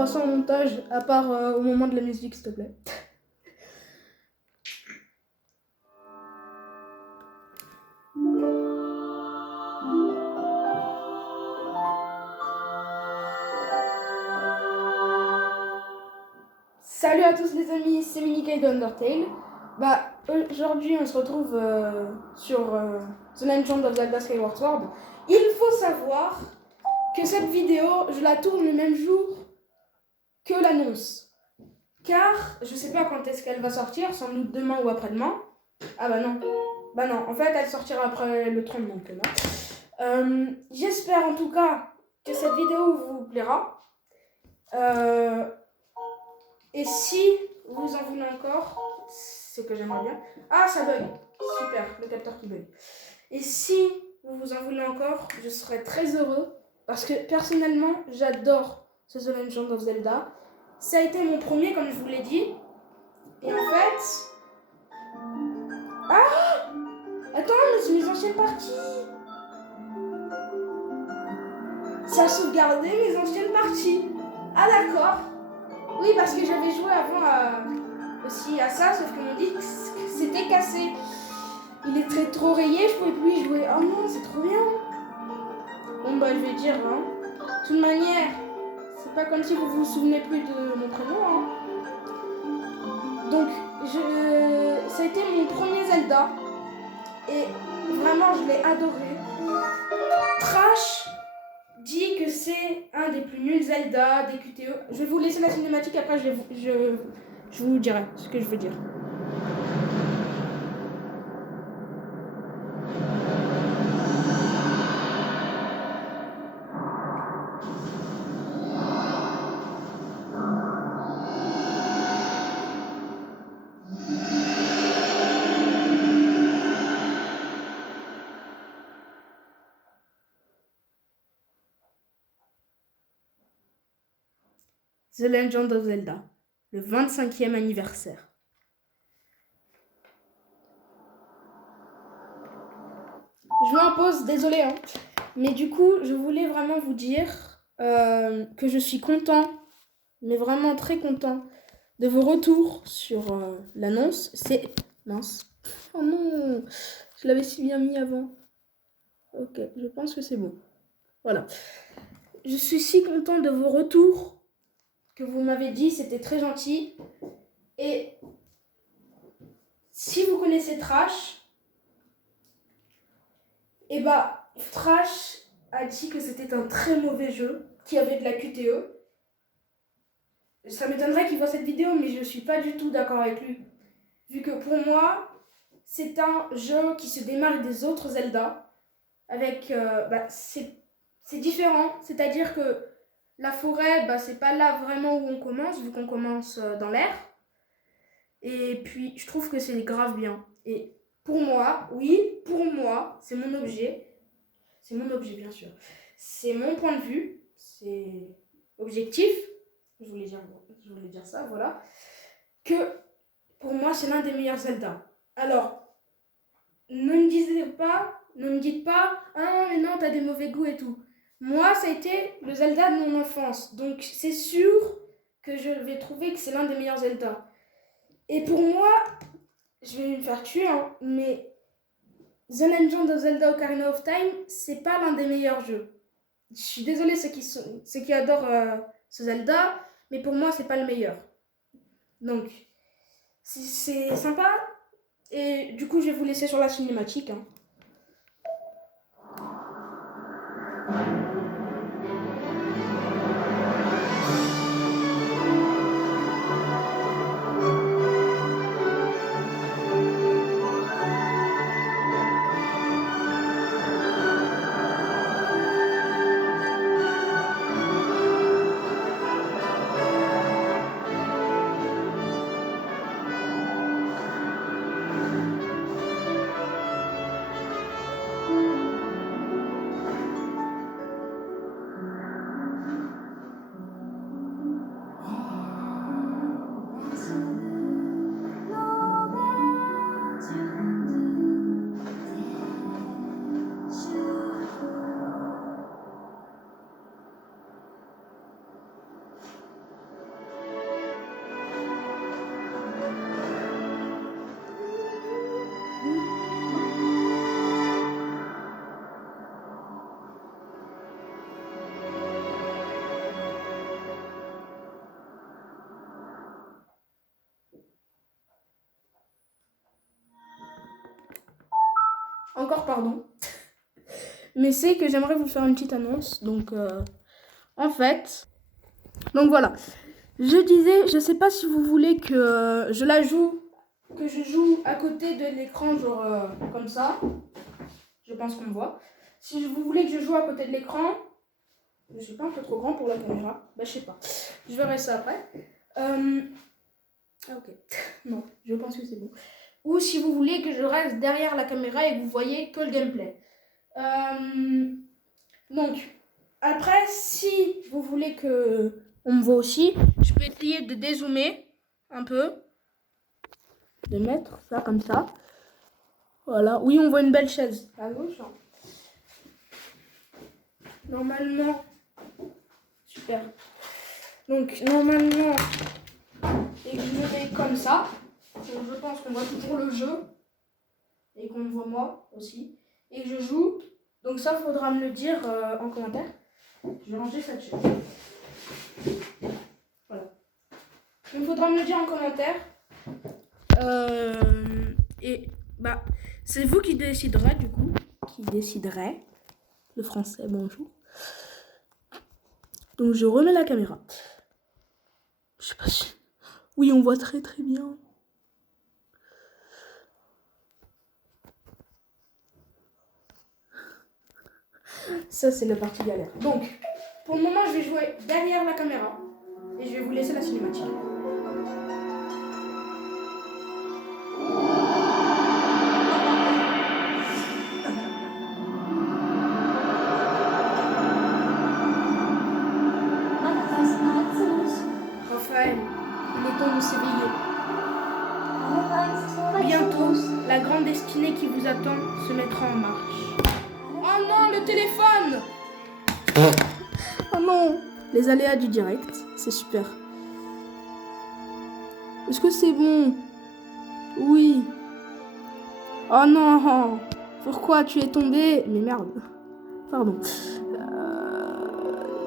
feras ça en montage, à part au moment de la musique, s'il te plaît. Salut à tous les amis, c'est Minikay de Undertale. Aujourd'hui on se retrouve sur The Legend of Zelda Skyward Sword. Il faut savoir que cette vidéo, je la tourne le même jour que l'annonce. Car je sais pas quand est-ce qu'elle va sortir, sans doute demain ou après-demain. Ah bah non, en fait elle sortira après le 30 donc non. J'espère en tout cas que cette vidéo vous plaira. Et si vous en voulez encore, c'est que j'aimerais bien. Ah, ça bug. Super, le capteur qui bug. Et si vous en voulez encore, je serais très heureux. Parce que personnellement, j'adore ce The Legend of Zelda. Ça a été mon premier, comme je vous l'ai dit. Et en fait... Ah! Attends, mais c'est mes anciennes parties. Ça a sauvegardé mes anciennes parties. Ah d'accord. Oui, parce que j'avais joué avant aussi à ça, sauf que mon disque s'était cassé. Il est trop rayé, je pouvais plus y jouer. Oh non, c'est trop bien. Bon bah je vais dire, hein. De toute manière, c'est pas comme si vous vous souvenez plus de mon prénom, hein. Donc, ça a été mon premier Zelda. Et vraiment, je l'ai adoré. Trash dit que c'est un des plus nuls Zelda, des QTE. Je vais vous laisser la cinématique, après je vous dirai ce que je veux dire. The Legend of Zelda, le 25e anniversaire. Je mets en pause, désolé, hein. Mais du coup, je voulais vraiment vous dire que je suis content, mais vraiment très content de vos retours sur l'annonce. C'est... Mince. Oh non, je l'avais si bien mis avant. Ok, je pense que c'est bon. Voilà. Je suis si content de vos retours que vous m'avez dit, c'était très gentil. Et si vous connaissez Trash, et Trash a dit que c'était un très mauvais jeu, qui avait de la QTE. Ça m'étonnerait qu'il voit cette vidéo, mais je ne suis pas du tout d'accord avec lui. Vu que pour moi, c'est un jeu qui se démarque des autres Zelda. Avec, c'est différent, c'est-à-dire que la forêt, c'est pas là vraiment où on commence, vu qu'on commence dans l'air. Et puis, je trouve que c'est grave bien. Et pour moi, c'est mon objet. C'est mon objet, bien sûr. C'est mon point de vue. C'est objectif. Je voulais dire ça, voilà. Que pour moi, c'est l'un des meilleurs Zelda. Alors, ne me dites pas, ah mais non, t'as des mauvais goûts et tout. Moi, ça a été le Zelda de mon enfance. Donc, c'est sûr que je vais trouver que c'est l'un des meilleurs Zelda. Et pour moi, je vais me faire tuer, hein, mais The Legend of Zelda Ocarina of Time, c'est pas l'un des meilleurs jeux. Je suis désolée ceux qui adorent ce Zelda, mais pour moi, c'est pas le meilleur. Donc, c'est sympa. Et du coup, je vais vous laisser sur la cinématique, hein. encore pardon. Mais c'est que j'aimerais vous faire une petite annonce. Donc, en fait... Donc voilà. Je disais, je sais pas si vous voulez que je la joue, que je joue à côté de l'écran, genre comme ça. Je pense qu'on me voit. Si vous voulez que je joue à côté de l'écran, je suis pas un peu trop grand pour la caméra. Bah je sais pas. Je verrai ça après. Ah ok. Non, je pense que c'est bon. Ou si vous voulez que je reste derrière la caméra et que vous voyez que le gameplay. Donc, après, si vous voulez que on me voit aussi, je peux essayer de dézoomer un peu. De mettre ça comme ça. Voilà. Oui, on voit une belle chaise à gauche. Hein. Normalement. Super. Donc, normalement, et que je me mets comme ça. Donc, je pense qu'on voit toujours le jeu. Et qu'on me voit moi aussi. Et que je joue. Donc, ça, faudra me le dire en commentaire. Je vais ranger cette chaise. Voilà. Il faudra me le dire en commentaire. Et bah, c'est vous qui déciderez du coup. Qui déciderait. Le français, bonjour. Donc je remets la caméra. Je sais pas si... Oui, on voit très très bien. Ça, c'est la partie galère. Donc, pour le moment, je vais jouer derrière la caméra. Et je vais vous laisser la cinématique. Raphaël, il est temps de s'éveiller. Bientôt, la grande destinée qui vous attend se mettra en marche. Oh non, le téléphone! Oh non! Les aléas du direct, c'est super. Est-ce que c'est bon? Oui. Oh non! Pourquoi tu es tombé? Mais merde. Pardon.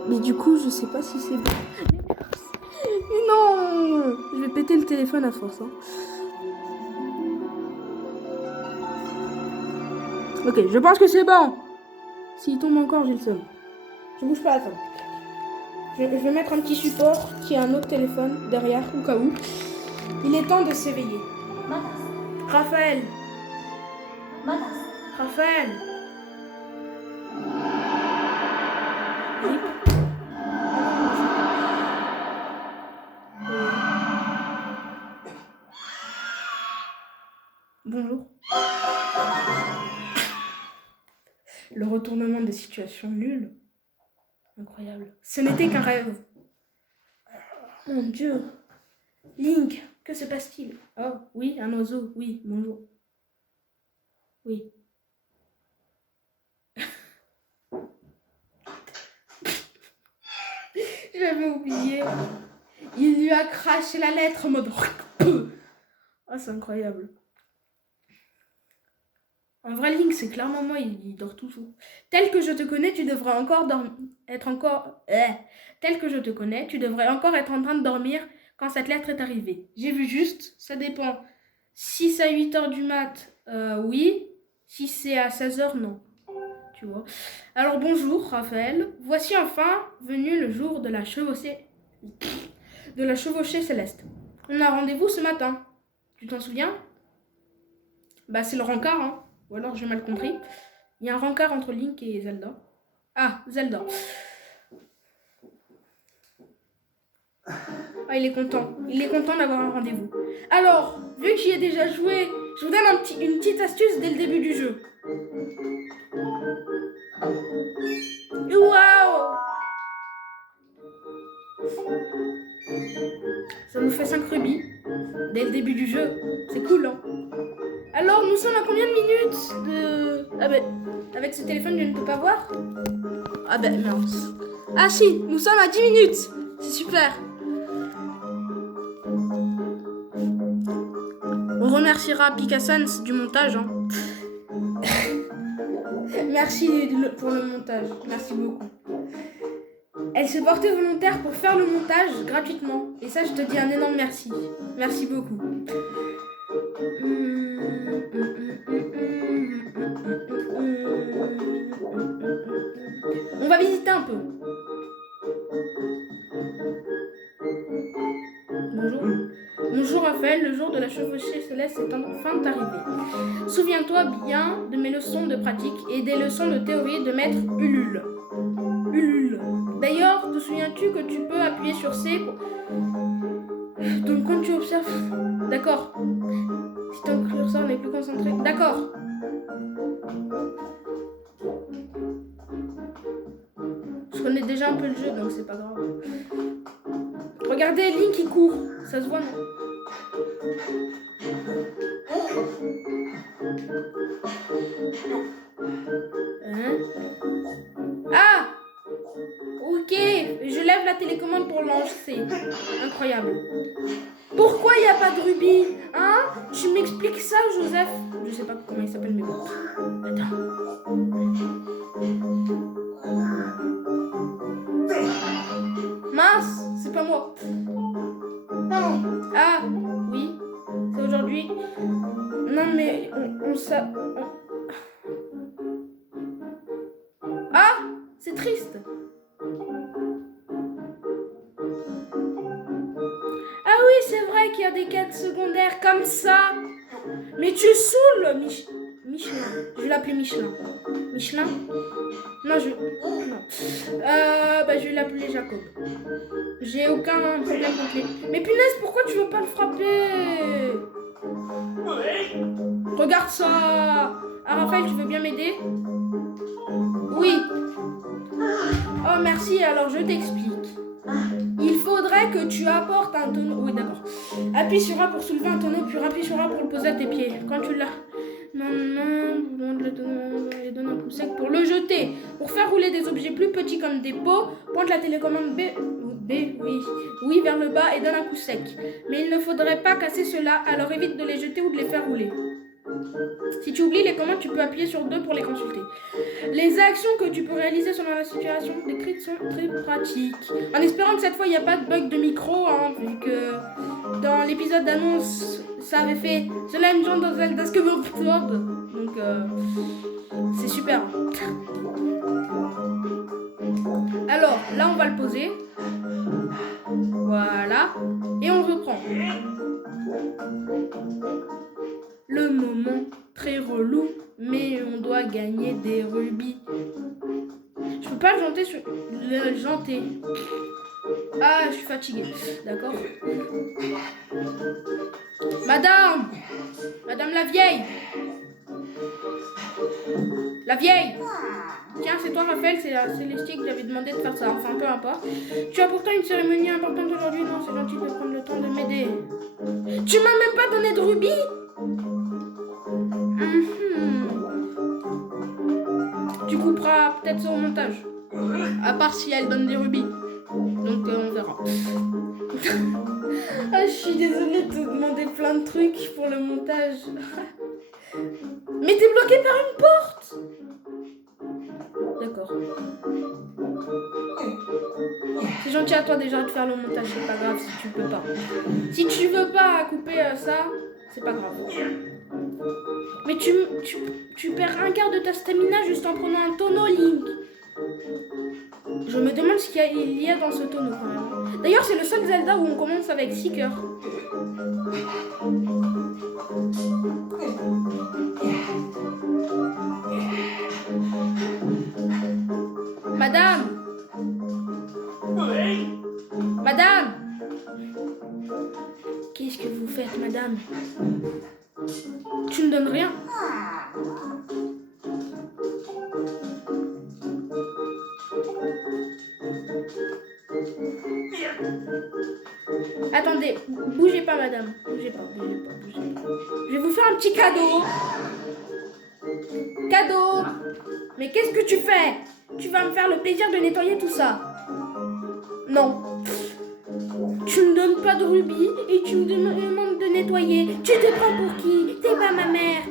Mais du coup, je sais pas si c'est bon. Mais non! Je vais péter le téléphone à force. Hein. Ok, je pense que c'est bon. S'il tombe encore, j'ai le seum. Je bouge pas la table. Je vais mettre un petit support qui a un autre téléphone derrière, au cas où. Il est temps de s'éveiller. Raphaël. Raphaël. Oui. Bonjour. Le retournement des situations nul. Incroyable. Ce n'était qu'un rêve. Mon Dieu. Link, que se passe-t-il? Oh, oui, un oiseau. Oui, bonjour. Oui. J'avais oublié. Il lui a craché la lettre en mode... Oh, c'est incroyable. En vrai, Link, c'est clairement moi, il dort toujours. Tel que je te connais, tu devrais encore être encore... Tel que je te connais, tu devrais encore être en train de dormir quand cette lettre est arrivée. J'ai vu juste, ça dépend. 6 à 8 heures du mat, oui. Si c'est à 16 heures, non. Tu vois. Alors bonjour, Raphaël. Voici enfin venu le jour de la chevauchée... de la chevauchée céleste. On a rendez-vous ce matin. Tu t'en souviens? Bah c'est le rencard, hein. Ou alors j'ai mal compris. Il y a un rencard entre Link et Zelda. Ah, Zelda. Ah, il est content. Il est content d'avoir un rendez-vous. Alors, vu que j'y ai déjà joué, je vous donne une petite astuce dès le début du jeu. Waouh! Ça nous fait 5 rubis dès le début du jeu. C'est cool, hein? Alors, nous sommes à combien de minutes de... Ah ben, avec ce téléphone, je ne peux pas voir. Ah ben, mince. Ah si, nous sommes à 10 minutes. C'est super. On remerciera Picassans du montage. Hein. Merci pour le montage. Merci beaucoup. Elle s'est portée volontaire pour faire le montage gratuitement. Et ça, je te dis un énorme merci. Merci beaucoup. On va visiter un peu. Bonjour. Bonjour Raphaël, le jour de la chevauchée céleste est enfin arrivé. Souviens-toi bien de mes leçons de pratique et des leçons de théorie de maître Ulule. Ulule. D'ailleurs, te souviens-tu que tu peux appuyer sur C pour... Donc quand tu observes... D'accord. Si ton curseur n'est plus concentré... D'accord. Je connais déjà un peu le jeu, donc c'est pas grave. Regardez, Link qui court. Ça se voit, non? Hein? Ah! Ok, je lève la télécommande pour lancer. Incroyable. Pourquoi il n'y a pas de rubis? Hein? Tu m'expliques ça, Joseph? Je sais pas comment il s'appelle, mais bon. Attends. Mince, c'est pas moi. Ah, oui, c'est aujourd'hui. Non, mais Ah, c'est triste. Ah oui, c'est vrai qu'il y a des quêtes secondaires comme ça. Mais tu saoules, Michelin. Je vais l'appeler Michelin. Michelin? Non, non. Je vais l'appeler Jacob. J'ai aucun problème contre lui. Mais punaise, pourquoi tu veux pas le frapper? Regarde ça. Ah, Raphaël, tu veux bien m'aider? Oui. Oh, merci. Alors, je t'explique. Il faudrait que tu apportes un tonneau. Oui, d'accord. Appuie sur A pour soulever un tonneau, puis appuie sur A pour le poser à tes pieds. Quand tu l'as... Non, le tonneau et donne un coup sec pour le jeter. Pour faire rouler des objets plus petits comme des pots, pointe la télécommande oui, vers le bas et donne un coup sec. Mais il ne faudrait pas casser cela, alors évite de les jeter ou de les faire rouler. Si tu oublies les commandes, tu peux appuyer sur 2 pour les consulter. Les actions que tu peux réaliser selon la situation décrite sont très pratiques. En espérant que cette fois il n'y a pas de bug de micro, hein, vu que dans l'épisode d'annonce, ça avait fait The Legend of Zelda Skyward Sword. Donc c'est super. Alors là on va le poser. Voilà. Et on reprend. Le moment très relou, mais on doit gagner des rubis. Je peux pas le janter. Ah, je suis fatiguée. D'accord. Madame la vieille. La vieille. Tiens, c'est toi, Raphaël, c'est la Célestie que j'avais demandé de faire ça. Enfin, peu importe. Tu as pourtant une cérémonie importante aujourd'hui. Non, c'est gentil de prendre le temps de m'aider. Tu m'as même pas donné de rubis. Tu couperas peut-être ça au montage. À part si elle donne des rubis. Donc on verra. Ah, je suis désolée de te demander plein de trucs pour le montage. Mais t'es bloqué par une porte. D'accord. C'est gentil à toi déjà de faire le montage, c'est pas grave si tu peux pas. Si tu veux pas couper ça, c'est pas grave. Mais tu perds un quart de ta stamina juste en prenant un tonneau, Link. Je me demande ce qu'il y a dans ce tonneau quand même. D'ailleurs, c'est le seul Zelda où on commence avec 6 cœurs. Madame! Madame! Qu'est-ce que vous faites, madame? Tu ne donnes rien? Attendez, bougez pas, madame. Bougez pas. Je vais vous faire un petit cadeau. Cadeau! Mais qu'est-ce que tu fais? Tu vas me faire le plaisir de nettoyer tout ça. Non. Tu me donnes pas de rubis et tu me demandes de nettoyer. Tu te prends pour qui? T'es pas ma mère.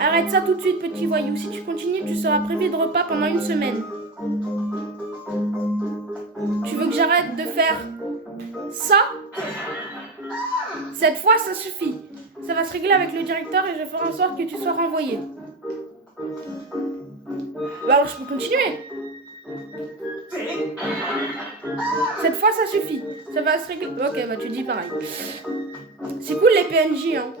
Arrête ça tout de suite, petit voyou. Si tu continues, tu seras privé de repas pendant 1 semaine. Tu veux que j'arrête de faire ça? Cette fois, ça suffit. Ça va se régler avec le directeur et je ferai en sorte que tu sois renvoyé. Alors, je peux continuer? fois, ça suffit. Ça va se régler. Ok, bah tu dis pareil. C'est cool les PNJ, hein.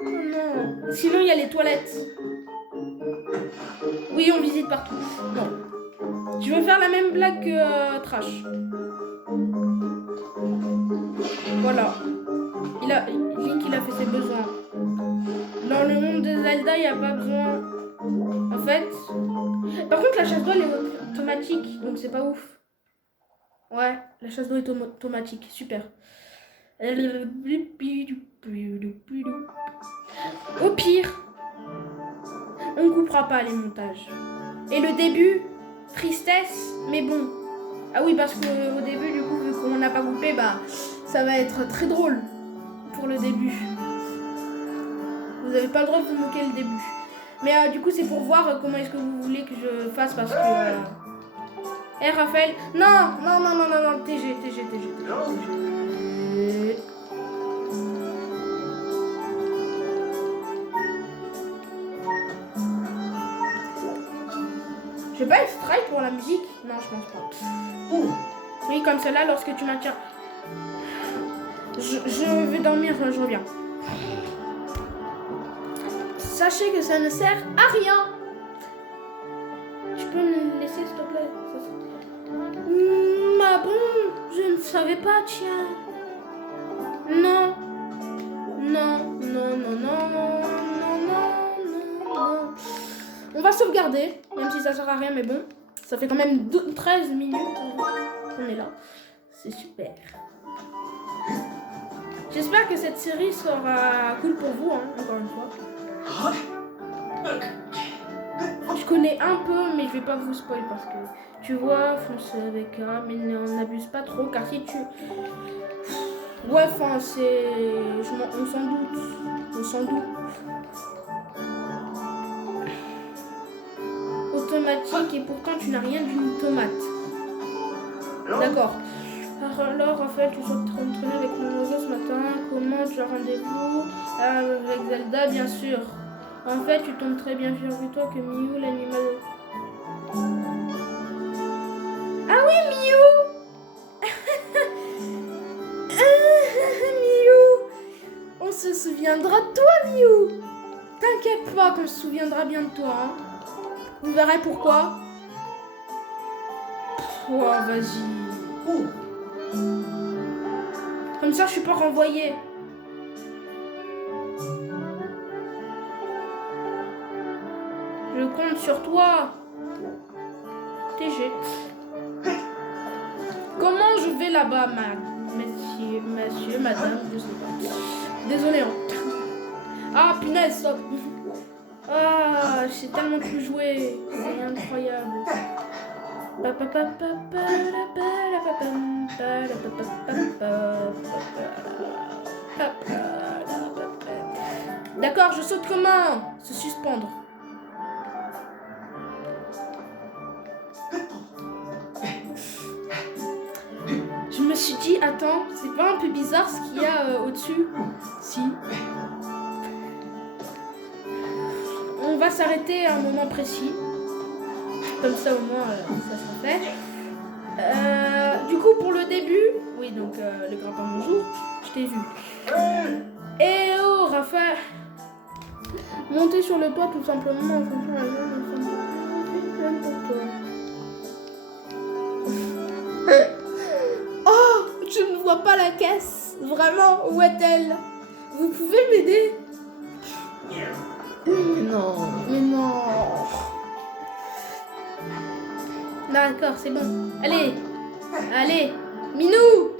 Oh non. Sinon, il y a les toilettes. Oui, on visite partout. Bon. Je vais faire la même blague que Trash. Voilà. Link, il a fait ses besoins. Dans le monde de Zelda, il n'y a pas besoin. En fait. Par contre, la chasse d'eau, elle est automatique. Donc, c'est pas ouf. Ouais, la chasse d'eau est automatique. Super. Au pire, on coupera pas les montages. Et le début, tristesse, mais bon. Ah oui, parce qu'au début, du coup, vu qu'on n'a pas coupé, bah, ça va être très drôle pour le début. Vous n'avez pas le droit de vous moquer le début. Mais du coup, c'est pour voir comment est-ce que vous voulez que je fasse, parce que... Raphaël, non, TG. Je vais pas être strike pour la musique? Non, je pense pas. Oui, comme cela, lorsque tu maintiens... Je vais dormir, je reviens. Sachez que ça ne sert à rien. Tu peux me laisser, s'il te plaît? Ah bon, je ne savais pas, tiens. Non. On va sauvegarder, même si ça sert à rien, mais bon. Ça fait quand même 13 minutes qu'on est là. C'est super. J'espère que cette série sera cool pour vous, hein, encore une fois. Je connais un peu, mais je vais pas vous spoiler parce que tu vois, fonce avec A, mais n'abuse pas trop, car si tu... Ouais, enfin, c'est... On s'en doute. Automatique, et pourtant tu n'as rien d'une tomate. D'accord. Alors, Raphaël, tu souhaites t'entraîner avec mon oiseau ce matin. Comment tu as rendez-vous avec Zelda, bien sûr. En fait, tu tombes très bien, figure-toi que Miou, l'animal... Ah oui, Miou. Miou. On se souviendra de toi, Miou. T'inquiète pas qu'on se souviendra bien de toi. Hein. Vous verrez pourquoi. Oh, vas-y. Comme ça, je suis pas renvoyée. Je compte sur toi. TG. Comment je vais là-bas, monsieur, madame, je sais pas. Désolé. Hein. Ah, punaise, stop. Ah, j'ai tellement pu jouer. C'est incroyable. D'accord, je saute comment? Se suspendre. Je me suis dit, attends, c'est pas un peu bizarre ce qu'il y a au-dessus? Si. On va s'arrêter à un moment précis. Comme ça, au moins, ça sera fait. Du coup, pour le début... Oui, donc, le grappin, bonjour. Je t'ai vu. Eh oh, Raphaël. Monter sur le toit, tout simplement, en fonction de la zone pour toi. Oh, je ne vois pas la caisse. Vraiment, où est-elle? Vous pouvez m'aider? Mais non. D'accord, c'est bon. Allez. Minou.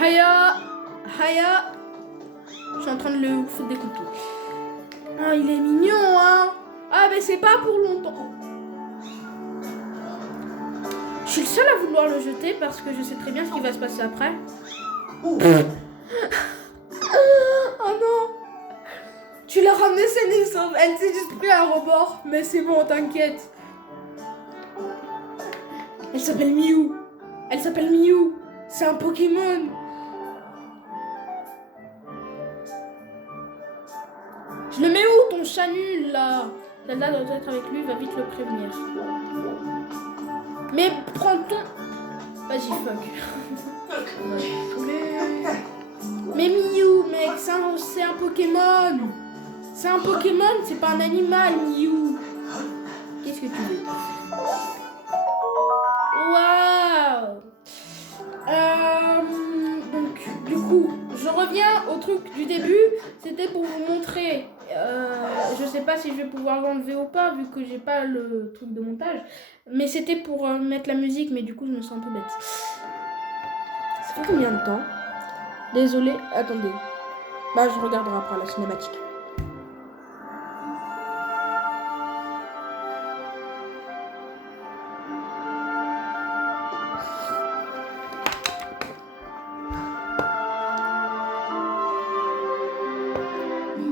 Haya. Je suis en train de le foutre des couteaux. Ah, il est mignon, hein. Ah, mais c'est pas pour longtemps. Je suis le seul à vouloir le jeter parce que je sais très bien ce qui va se passer après. Oh non. Tu l'as ramené saine et sauve. Elle s'est juste pris un rebord. Mais c'est bon, t'inquiète. Elle s'appelle Miou. C'est un Pokémon. Je le mets où ton chat nul là? Zelda doit être avec lui, va vite le prévenir. Mais prends ton... Vas-y, fuck. Mais Mew, mec, c'est un Pokémon. C'est un Pokémon, c'est pas un animal, Mew. Qu'est-ce que tu veux? Waouh. Donc, du coup, je reviens au truc du début. C'était pour vous montrer. Je sais pas si je vais pouvoir l'enlever ou pas, vu que j'ai pas le truc de montage. Mais c'était pour mettre la musique, mais du coup, je me sens un peu bête. Ça fait combien de temps? Désolé, attendez. Bah, je regarderai après la cinématique.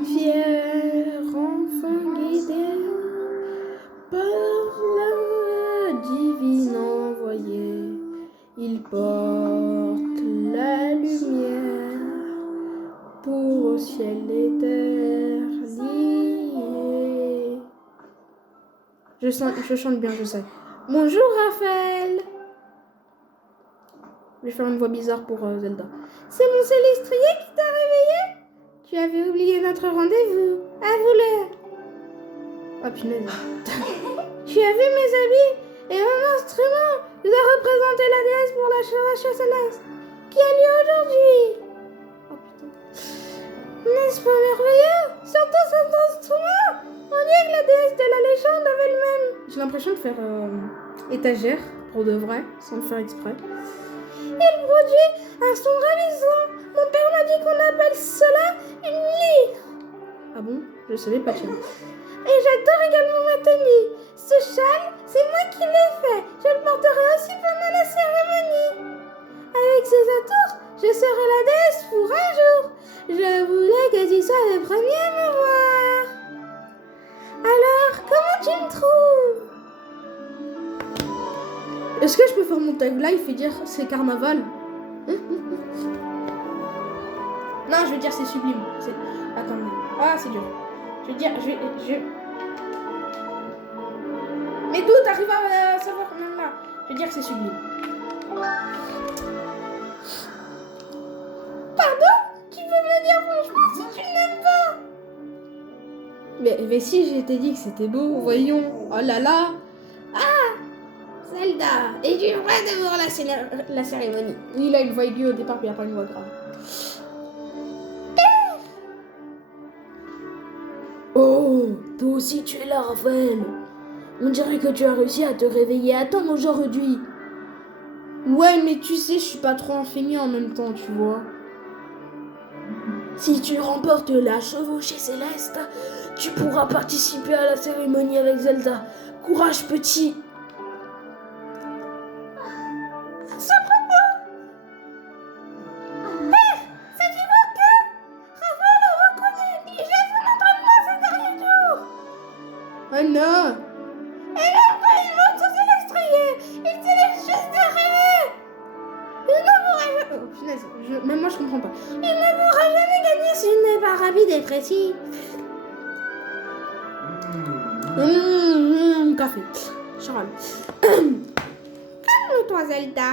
Fier enfant guidé par la divine envoyée, il porte la lumière pour au ciel les terres liées. Je chante bien, je sais. Bonjour Raphaël. Je vais faire une voix bizarre pour Zelda. C'est mon Célestrier qui t'a réveillé? Tu avais oublié notre rendez-vous. À vous l'heure. Oh punaise. Tu as vu mes habits et mon instrument doit représenter la déesse pour la chevauchée céleste qui a lieu aujourd'hui. Oh putain. N'est-ce pas merveilleux? Surtout cet instrument. On dirait que la déesse de la légende avait le même. J'ai l'impression de faire étagère pour de vrai, sans le faire exprès. Il produit un son ravissant. Mon père m'a dit qu'on appelle cela une lyre. Ah bon? Je savais pas, tiens. Et j'adore également ma tenue. Ce châle, c'est moi qui l'ai fait. Je le porterai aussi pendant la cérémonie. Avec ces atours, je serai la déesse pour un jour. Je voulais que tu sois le premier à me voir. Alors, comment tu me trouves? Est-ce que je peux faire mon tag live et dire c'est carnaval? Non, je veux dire c'est sublime. Attendez. Ah, c'est dur. Je veux dire, Mais d'où t'arrives à savoir même là? Je veux dire que c'est sublime. Pardon? Tu peux me le dire franchement si tu n'aimes pas? Mais si, je t'ai dit que c'était beau, voyons. Oh là là. Ah, Zelda, es-tu prête à voir la cérémonie? Il a une voix aiguë au départ, puis il n'a pas une voix grave. Oh, toi aussi tu es là, Raphaël. On dirait que tu as réussi à te réveiller à temps aujourd'hui. Ouais, mais tu sais, je suis pas trop enseignée en même temps, tu vois. Si tu remportes la chevauchée céleste, tu pourras participer à la cérémonie avec Zelda. Courage, petit. Ça prend pas. Père, savez-vous que Raphaël a reconnu son entraînement ces derniers jours? Oh non. Et là, après, il monte sur Célestrier. Il se laisse juste de rêver. Il ne pourra jamais... Oh, punaise, même moi, je comprends pas. Il ne pourra jamais gagner s'il n'est pas rapide et précis. Café. Charles. Calme-toi, Zelda.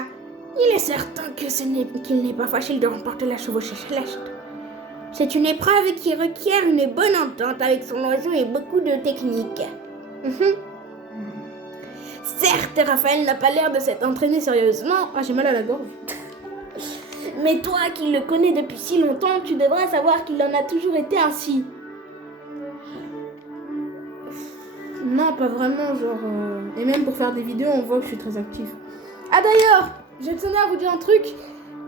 Il est certain qu'il n'est pas facile de remporter la chevauchée céleste. C'est une épreuve qui requiert une bonne entente avec son oiseau et beaucoup de technique. Certes, Raphaël n'a pas l'air de s'être entraîné sérieusement. Ah, j'ai mal à la gorge. Mais toi qui le connais depuis si longtemps, tu devrais savoir qu'il en a toujours été ainsi. Non, pas vraiment, genre... Et même pour faire des vidéos, on voit que je suis très active. Ah d'ailleurs, je tenais à vous dire un truc.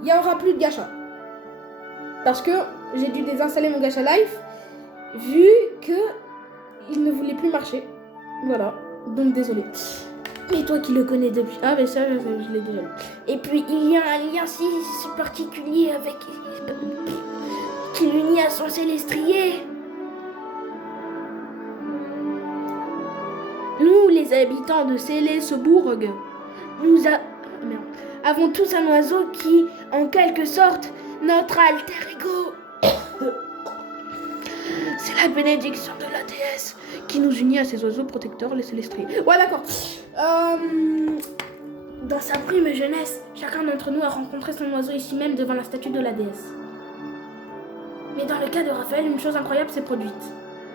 Il n'y aura plus de gacha. Parce que j'ai dû désinstaller mon gacha life, vu que il ne voulait plus marcher. Voilà, donc désolé. Mais toi qui le connais depuis... Ah mais ça, je l'ai déjà lu. Et puis il y a un lien si particulier avec... qui l'unit à son Célestrier. Nous, les habitants de Célesbourg, avons tous un oiseau qui, en quelque sorte, notre alter ego. C'est la bénédiction de la déesse qui nous unit à ces oiseaux protecteurs, les célestriers. Ouais, d'accord. Dans sa prime jeunesse, chacun d'entre nous a rencontré son oiseau ici même devant la statue de la déesse. Mais dans le cas de Raphaël, une chose incroyable s'est produite.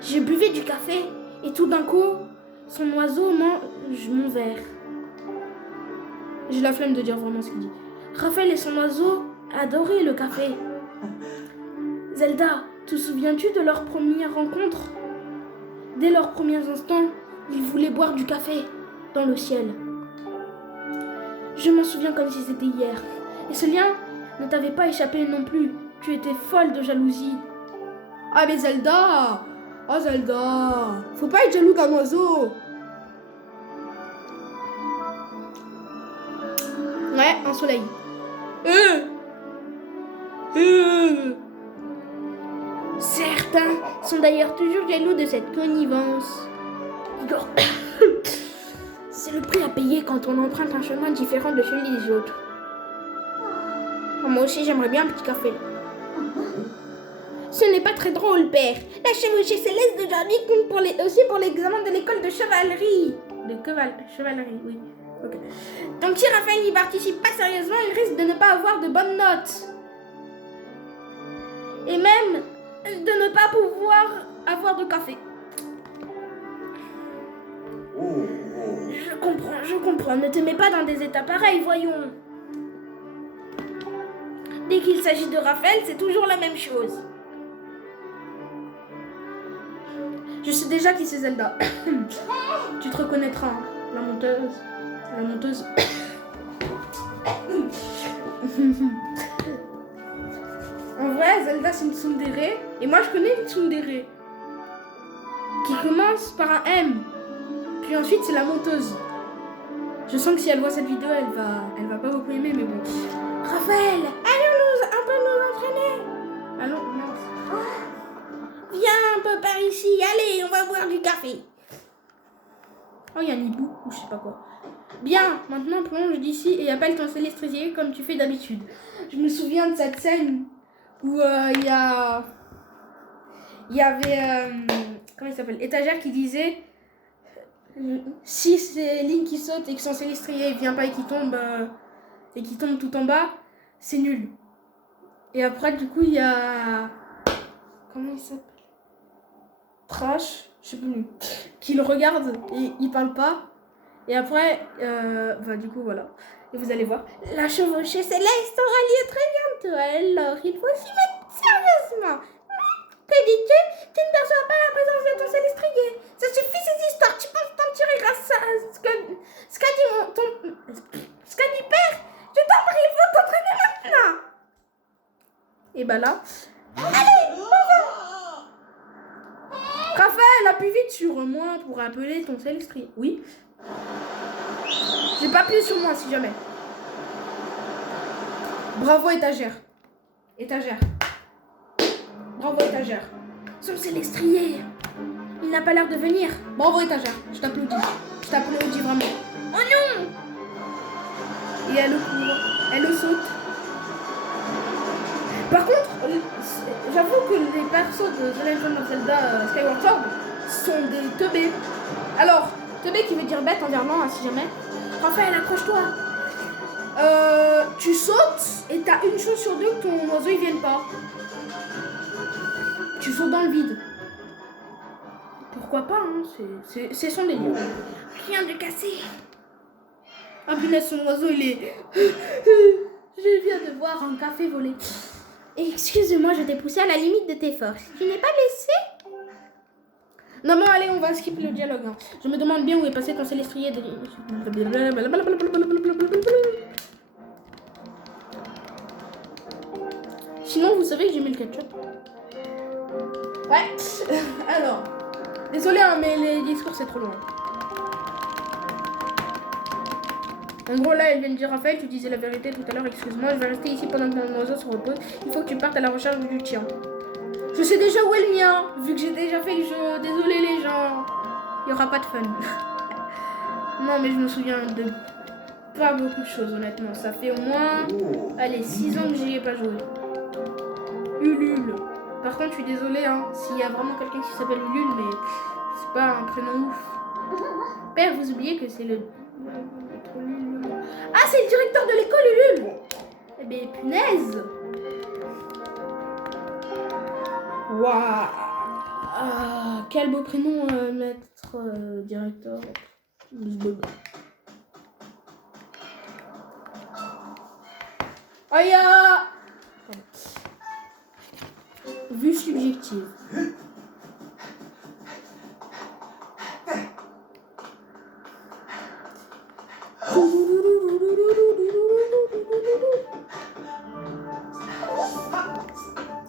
J'ai buvé du café et tout d'un coup, son oiseau mange mon verre. J'ai la flemme de dire vraiment ce qu'il dit. Raphaël et son oiseau adoraient le café. Zelda, te souviens-tu de leur première rencontre? Dès leurs premiers instants, ils voulaient boire du café dans le ciel. Je m'en souviens comme si c'était hier. Et ce lien ne t'avait pas échappé non plus. Tu étais folle de jalousie. Ah mais Zelda! Oh Zelda! Faut pas être jaloux d'un oiseau! Ouais, un soleil. Certains sont d'ailleurs toujours jaloux de cette connivence. Igor. C'est le prix à payer quand on emprunte un chemin différent de celui des autres. Moi aussi, j'aimerais bien un petit café. Ce n'est pas très drôle, père. La chevauchée céleste d'aujourd'hui compte aussi pour l'examen de l'école de chevalerie. Chevalerie, oui. Okay. Donc si Raphaël n'y participe pas sérieusement, il risque de ne pas avoir de bonnes notes. Et même de ne pas pouvoir avoir de café. Je comprends. Ne te mets pas dans des états pareils, voyons. Dès qu'il s'agit de Raphaël, c'est toujours la même chose. Je sais déjà qui c'est Zelda. Tu te reconnaîtras, hein. La monteuse. En vrai, Zelda c'est une tsundere. Et moi je connais une tsundere qui commence par un M. Puis ensuite c'est la monteuse. Je sens que si elle voit cette vidéo, elle va pas beaucoup aimer, mais bon. Raphaël, allons un peu nous entraîner. Allons, non. Viens un peu par ici, allez, on va boire du café. Oh, il y a un hibou, ou je sais pas quoi. Bien, maintenant plonge d'ici et appelle ton célestrier comme tu fais d'habitude. Je me souviens de cette scène où il y avait, comment il s'appelle, Étagère qui disait si c'est Link qui saute et que son célestrier vient pas et qui tombe tout en bas, c'est nul. Et après, du coup, il y a... Comment il s'appelle? Trash, je sais plus, qui le regarde et il parle pas. Et après, du coup, voilà. Et vous allez voir. La chevauchée céleste aura lieu très bientôt. Alors, il faut s'y mettre sérieusement. Que dis-tu? Tu ne perçois pas la présence de ton célestrier. Ça suffit ces histoires. Tu penses t'en tirer grâce à ce qu'a dit père. Je t'en prie, il faut t'entraîner maintenant. Et bah là. Allez, bon. Raphaël, appuie vite sur moi pour appeler ton célestrier. Oui. J'ai pas appuyé sur moi si jamais. Bravo Étagère. Bravo Étagère. Son célestrier. Il n'a pas l'air de venir. Bravo Étagère. Je t'applaudis vraiment. Oh non. Et elle le court. Elle le saute. Par contre, j'avoue que les persos de The Legend of Zelda Skyward Sword sont des teubés. Alors, teubé qui veut dire bête en verlan, si jamais. Raphaël, accroche-toi. Tu sautes et t'as une chance sur deux que ton oiseau il vienne pas. Tu sautes dans le vide. Pourquoi pas, hein, c'est son délire. Rien de cassé. Ah punaise, son oiseau il est... Je viens de voir un café voler. Excuse-moi, je t'ai poussé à la limite de tes forces. Tu n'es pas blessé? Non, bon, allez, on va skipper le dialogue. Hein. Je me demande bien où est passé ton célestrier de... Sinon, vous savez que j'ai mis le ketchup. Ouais. Alors, désolé, hein, mais les discours, c'est trop loin. En gros, là, elle vient de dire Raphaël, tu disais la vérité tout à l'heure, excuse-moi, je vais rester ici pendant que mon oiseau se repose. Il faut que tu partes à la recherche du tien. Je sais déjà où est le mien, vu que j'ai déjà fait le jeu. Désolé les gens. Il n'y aura pas de fun. Non, mais je me souviens de pas beaucoup de choses, honnêtement. Ça fait au moins, allez, 6 ans que j'y ai pas joué. Ulule. Par contre, je suis désolée, hein, s'il y a vraiment quelqu'un qui s'appelle Ulule, mais c'est pas un prénom ouf. Père, vous oubliez que c'est le... Ah, c'est le directeur de l'école, Ulule. Eh bien, punaise. Waouh. Ah, quel beau prénom, maître directeur. Aïe. Vue subjective.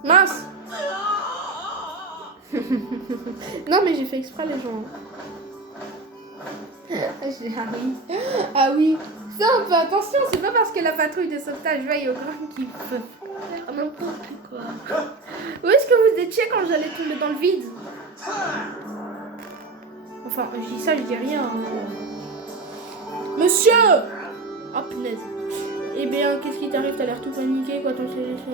Mince. Non mais j'ai fait exprès les gens. Ah oui. Ça on fait attention, c'est pas parce que la patrouille de sauvetage veille au grand qu'il peut faire n'importe quoi. Où est-ce que vous étiez quand j'allais tomber dans le vide? Enfin, je dis ça, je dis rien. Monsieur! Oh punaise. Eh bien, qu'est-ce qui t'arrive? T'as l'air tout paniqué quand on s'est laissé.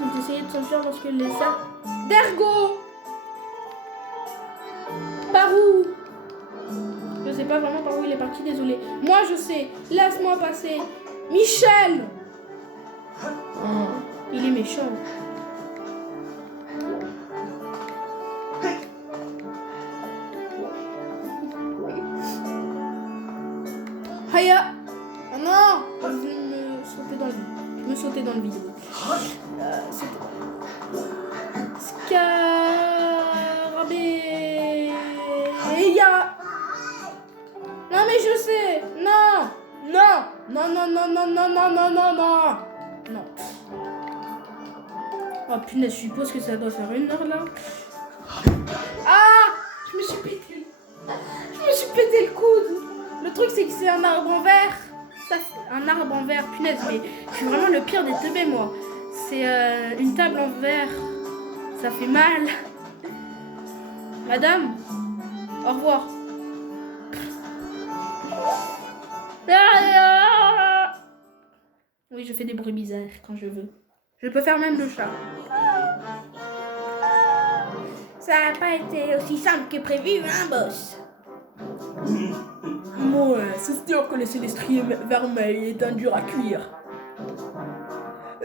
Vous essayez de s'enfuir lorsque les sacs d'ergot. Par où? Je sais pas vraiment par où il est parti, désolé. Moi je sais, laisse-moi passer. Michel! Oh, il est méchant. Haya! Oh non! Je vais me sauter dans le vide. Je me sauter dans le vide. Scarabée! Non mais je sais! Non! Non! Non, non, non, non, non, non, non, non, non! Non. Oh punaise, je suppose que ça doit faire 1 heure là. Ah! Je me suis pété le coude! Le truc c'est que c'est un arbre en verre. Ça, un arbre en verre, punaise, mais je suis vraiment le pire des teubés moi. C'est une table en verre. Ça fait mal. Madame, au revoir. Oui, je fais des bruits bizarres quand je veux. Je peux faire même le chat. Ça n'a pas été aussi simple que prévu, hein, boss? Ouais, c'est sûr que le célestrier vermeil est un dur à cuire.